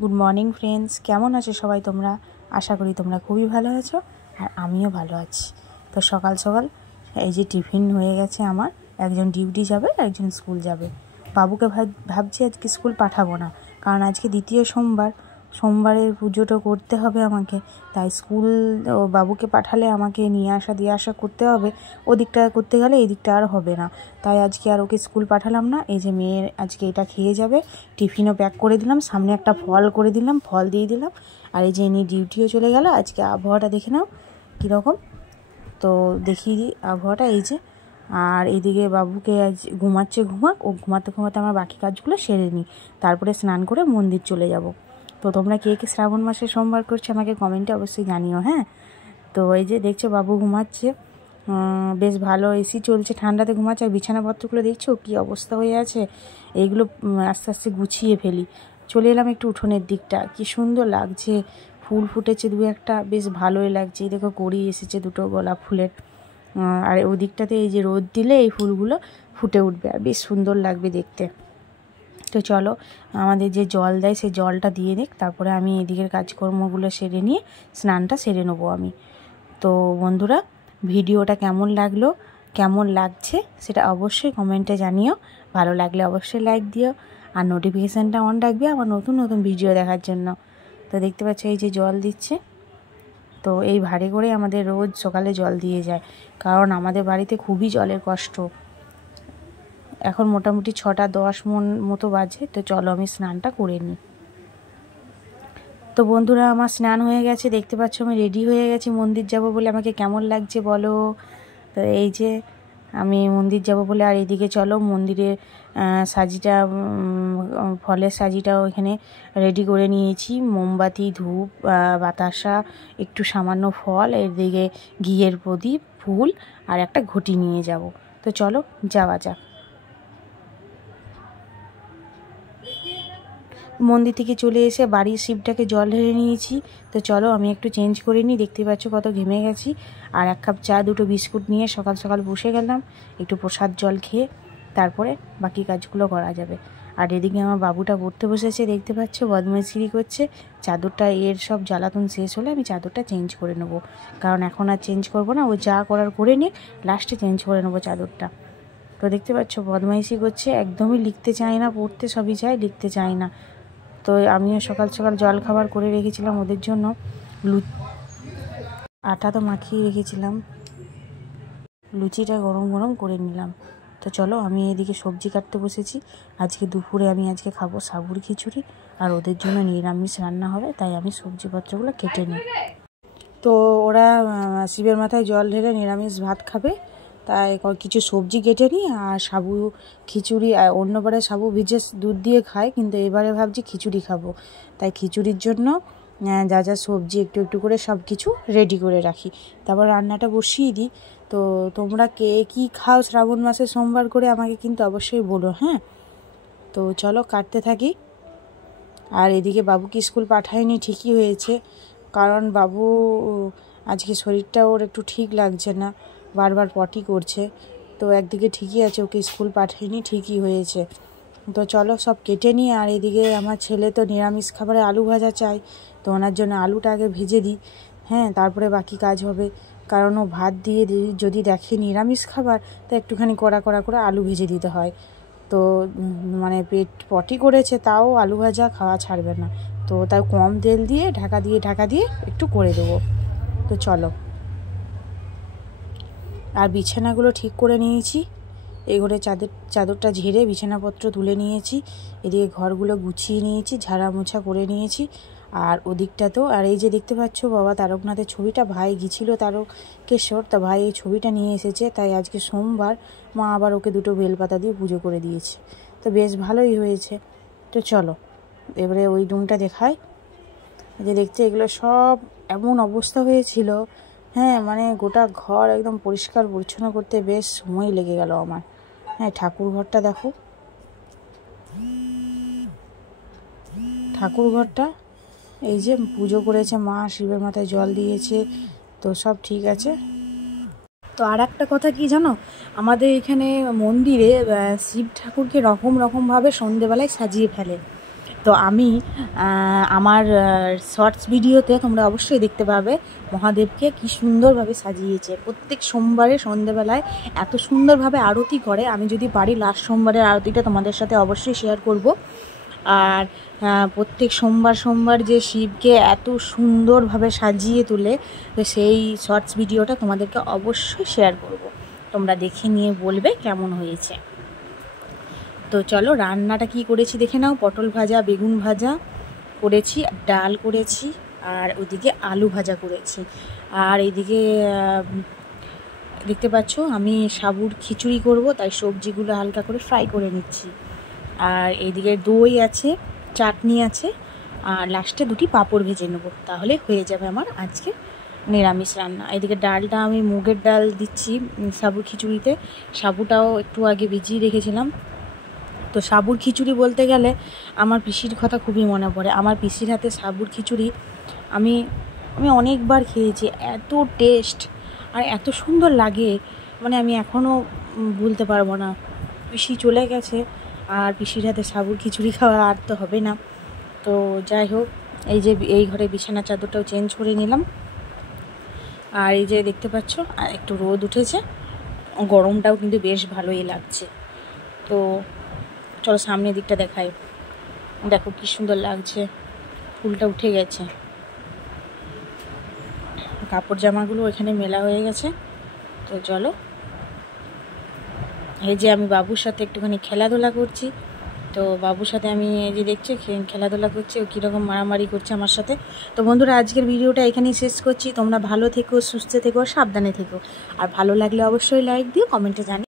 Good morning friends, কেমন আছো সবাই তোমরা? আশা করি তোমরা খুবই ভালো আছো আর আমিও ভালো আছি। তো সকাল সকাল এই যে টিফিন হয়ে গেছে আমার। একজন ডিউটি যাবে, একজন স্কুল যাবে। বাবুকে ভাবছি আজকে স্কুল পাঠাবো না, কারণ আজকে দ্বিতীয় সোমবার, সোমবারের পুজোটা করতে হবে আমাকে। তাই স্কুল ও বাবুকে পাঠালে আমাকে নিয়ে আসা দিয়ে আসা করতে হবে, ওদিকটা করতে গেলে এই দিকটা আর হবে না। তাই আজকে আর ওকে স্কুল পাঠালাম না। এই যে মেয়ের আজকে এটা খেয়ে যাবে, টিফিনও প্যাক করে দিলাম, সামনে একটা ফল করে দিলাম, ফল দিয়ে দিলাম। আর এই যে ইনি ডিউটিও চলে গেল। আজকে আবহাওয়াটা দেখে নাও কীরকম, তো দেখিয়ে দিই আবহাওয়াটা। এই যে, আর এইদিকে বাবুকে আজ ঘুমাচ্ছে, ও ঘুমাতে ঘুমাতে আমার বাকি কাজগুলো সেরে নিই, তারপরে স্নান করে মন্দির চলে যাব। তো তোমরা কে কে শ্রাবণ মাসে সোমবার করছো আমাকে কমেন্টে অবশ্যই জানিও। হ্যাঁ, তো এই যে দেখছো বাবু ঘুমাচ্ছে, বেশ ভালো এসি চলছে, ঠান্ডাতে ঘুমাচ্ছে। আর বিছানাপত্রগুলো দেখছো কী অবস্থা হয়ে আছে, এইগুলো আস্তে আস্তে গুছিয়ে ফেলি। চলে এলাম একটু উঠোনের দিকটা, কি সুন্দর লাগছে, ফুল ফুটেছে দু একটা, বেশ ভালোই লাগছে। এই দেখো কড়ি এসেছে দুটো গোলাপ ফুলের। আর ওই দিকটাতে এই যে রোদ দিলে এই ফুলগুলো ফুটে উঠবে আর বেশ সুন্দর লাগবে দেখতে। তো চলো, আমাদের যে জল দেয় সেই জলটা দিয়ে দিক, তারপরে আমি এদিকের কাজকর্মগুলো সেরে নিয়ে স্নানটা সেরে নেবো আমি। তো বন্ধুরা, ভিডিওটা কেমন লাগলো, কেমন লাগছে সেটা অবশ্যই কমেন্টে জানিও। ভালো লাগলে অবশ্যই লাইক দিও, আর নোটিফিকেশানটা অন রাখবে আমার নতুন নতুন ভিডিও দেখার জন্য। তো দেখতে পাচ্ছ এই যে জল দিচ্ছে, তো এই ভারে করে আমাদের রোজ সকালে জল দিয়ে যায়, কারণ আমাদের বাড়িতে খুবই জলের কষ্ট। এখন মোটামুটি 6:10 মতো বাজে। তো চলো আমি স্নানটা করে নিই। তো বন্ধুরা, আমার স্নান হয়ে গেছে, দেখতে পাচ্ছ আমি রেডি হয়ে গেছি মন্দির যাব বলে। আমাকে কেমন লাগছে বলো? তো এই যে আমি মন্দির যাব বলে, আর এদিকে চলো মন্দিরের সাজিটা, ফলের সাজিটাও এখানে রেডি করে নিয়েছি। মোমবাতি, ধূপ, বাতাসা, একটু সামান্য ফল, এদিকে ঘিয়ের প্রদীপ, ফুল আর একটা ঘটি নিয়ে যাব। তো চলো যাওয়া যাক। মন্দির থেকে চলে এসে বাড়ির শিবটাকে জল ঢেলে নিয়েছি। তো চলো আমি একটু চেঞ্জ করে নিই, দেখতে পাচ্ছ কত ঘেমে গেছি। আর 1 কাপ চা, 2টো বিস্কুট নিয়ে সকাল সকাল বসে গেলাম, একটু প্রসাদ জল খেয়ে তারপরে বাকি কাজগুলো করা যাবে। আর এদিকে আমার বাবুটা পড়তে বসেছে, দেখতে পাচ্ছ বদমাইশিরি করছে। চাদরটা এর সব জ্বালাতন শেষ হলে আমি চাদরটা চেঞ্জ করে নেবো, কারণ এখন আর চেঞ্জ করবো না, ও যা করার করে নিয়ে লাস্টে চেঞ্জ করে নেবো চাদরটা। তো দেখতে পাচ্ছ বদমাইশি করছে, একদমই লিখতে চায় না, পড়তে সবই চায়, লিখতে চায় না। তো আমিও সকাল সকাল জল খাবার করে রেখেছিলাম ওদের জন্য, আটা তো মাখিয়ে রেখেছিলাম, লুচিটা গরম গরম করে নিলাম। তো চলো আমি এদিকে সবজি কাটতে বসেছি। আজকে দুপুরে আমি খাবো সাবুর খিচুড়ি, আর ওদের জন্য নিরামিষ রান্না হবে, তাই আমি সবজিপত্রগুলো কেটে নিই। তো ওরা শিবের মাথায় জল ঢেলে নিরামিষ ভাত খাবে, তাই কিছু সবজি কেটে নিই। আর সাবু খিচুড়ি, অন্যবারে সাবু ভিজে দুধ দিয়ে খাই, কিন্তু এবারে ভাবছি খিচুড়ি খাবো, তাই খিচুড়ির জন্য যা যা সবজি একটু একটু করে সব কিছু রেডি করে রাখি, তারপর রান্নাটা বসিয়ে দিই। তো তোমরা কে কী খাও শ্রাবণ মাসে সোমবার করে আমাকে কিন্তু অবশ্যই বলো। হ্যাঁ, তো চলো কাটতে থাকি। আর এদিকে বাবুকে স্কুল পাঠায়নি, ঠিকই হয়েছে, কারণ বাবু আজকে শরীরটা ওর একটু ঠিক লাগছে না, বারবার পটি করছে। তো একদিকে ঠিকই আছে, ওকে স্কুল পাঠায়নি, ঠিকই হয়েছে। তো চলো সব কেটে নিই। আর এদিকে আমার ছেলে তো নিরামিষ খাবারে আলু ভাজা চাই, তো ওনার জন্য আলুটা আগে ভেজে দিই। হ্যাঁ, তারপরে বাকি কাজ হবে, কারণ ও ভাত দিয়ে যদি দেখে নিরামিষ খাবার, তো একটুখানি কড়া কড়া করে আলু ভেজে দিতে হয়। তো মানে পেট পটি করেছে, তাও আলু ভাজা খাওয়া ছাড়বে না, তো তাই কম তেল দিয়ে ঢাকা দিয়ে একটু করে দেবো। তো চলো, আর বিছানাগুলো ঠিক করে নিয়েছি, এই ঘরে চাদরটা ঝেড়ে বিছানাপত্র তুলে নিয়েছি, এদিকে ঘরগুলো গুছিয়ে নিয়েছি, ঝাড়া মোছা করে নিয়েছি। আর ওদিকটাতেও, আর এই যে দেখতে পাচ্ছ বাবা তারকনাথের ছবিটা, ভাই গিয়েছিল তারকেশ্বর, তা ভাই এই ছবিটা নিয়ে এসেছে, তাই আজকে সোমবার মা আবার ওকে 2টো বেলপাতা দিয়ে পুজো করে দিয়েছে, তো বেশ ভালোই হয়েছে। তো চলো এবারে ওই রুমটা দেখাই। যে দেখতে এগুলো সব এমন অবস্থা হয়েছিল, হ্যাঁ মানে গোটা ঘর একদম পরিষ্কার পরিচ্ছন্ন করতে বেশ সময় লেগে গেল আমার। হ্যাঁ, ঠাকুর ঘরটা দেখো, ঠাকুর ঘরটা এই যে পুজো করেছে মা, শিবের মাথায় জল দিয়েছে, তো সব ঠিক আছে। তো আর একটা কথা কি জানো, আমাদের এখানে মন্দিরে শিব ঠাকুরকে রকম রকমভাবে সন্ধেবেলায় সাজিয়ে ফেলে। তো আমি আমার শর্টস ভিডিওতে তোমরা অবশ্যই দেখতে পাবে মহাদেবকে কি সুন্দরভাবে সাজিয়েছে। প্রত্যেক সোমবারে সন্ধেবেলায় এত সুন্দরভাবে আরতি করে, আমি যদি পারি লাস্ট সোমবারের আরতিটা তোমাদের সাথে অবশ্যই শেয়ার করব। আর প্রত্যেক সোমবার যে শিবকে এত সুন্দরভাবে সাজিয়ে তোলে, তো সেই শর্টস ভিডিওটা তোমাদেরকে অবশ্যই শেয়ার করব, তোমরা দেখে নিয়ে বলবে কেমন হয়েছে। তো চলো রান্নাটা কি করেছি দেখে নাও। পটল ভাজা, বেগুন ভাজা করেছি, ডাল করেছি, আর ওইদিকে আলু ভাজা করেছি। আর এইদিকে দেখতে পাচ্ছ আমি সাবুর খিচুড়ি করব, তাই সবজিগুলো হালকা করে ফ্রাই করে নিচ্ছি। আর এইদিকে দই আছে, চাটনি আছে, আর লাস্টে দুটি পাঁপড় ভেজে নেবো, তাহলে হয়ে যাবে আমার আজকে নিরামিষ রান্না। এদিকে ডালটা আমি মুগের ডাল দিচ্ছি সাবুর খিচুড়িতে, সাবুটাও একটু আগে ভিজিয়ে রেখেছিলাম। তো সাবুর খিচুড়ি বলতে গেলে আমার পিসির কথা খুবই মনে পড়ে। আমার পিসির হাতে সাবুর খিচুড়ি আমি অনেকবার খেয়েছি, এত টেস্ট আর এত সুন্দর লাগে, মানে আমি এখনও ভুলতে পারবো না। পিসি চলে গেছে, আর পিসির হাতে সাবুর খিচুড়ি খাওয়া আর তো হবে না। তো যাই হোক, এই ঘরে বিছানা চাদরটাও চেঞ্জ করে নিলাম। আর এই যে দেখতে পাচ্ছ একটু রোদ উঠেছে, গরমটাও কিন্তু বেশ ভালোই লাগছে। তো চলো সামনের দিকটা দেখাই, দেখো কি সুন্দর লাগছে, ফুলটা উঠে গেছে। কাপড় জামাগুলো এখানে মেলা হয়ে গেছে। তো চলো, এই যে আমি বাবুর সাথে একটুখানি খেলাধুলা করছি। তো বাবুর সাথে আমি এই যে দেখছি খেলাধুলা করছে, ও কীরকম মারামারি করছে আমার সাথে। তো বন্ধুরা আজকের ভিডিওটা এখানেই শেষ করছি। তোমরা ভালো থেকো, সুস্থ থেকো, সাবধানে থেকো। আর ভালো লাগলে অবশ্যই লাইক দিও, কমেন্টে জানিও।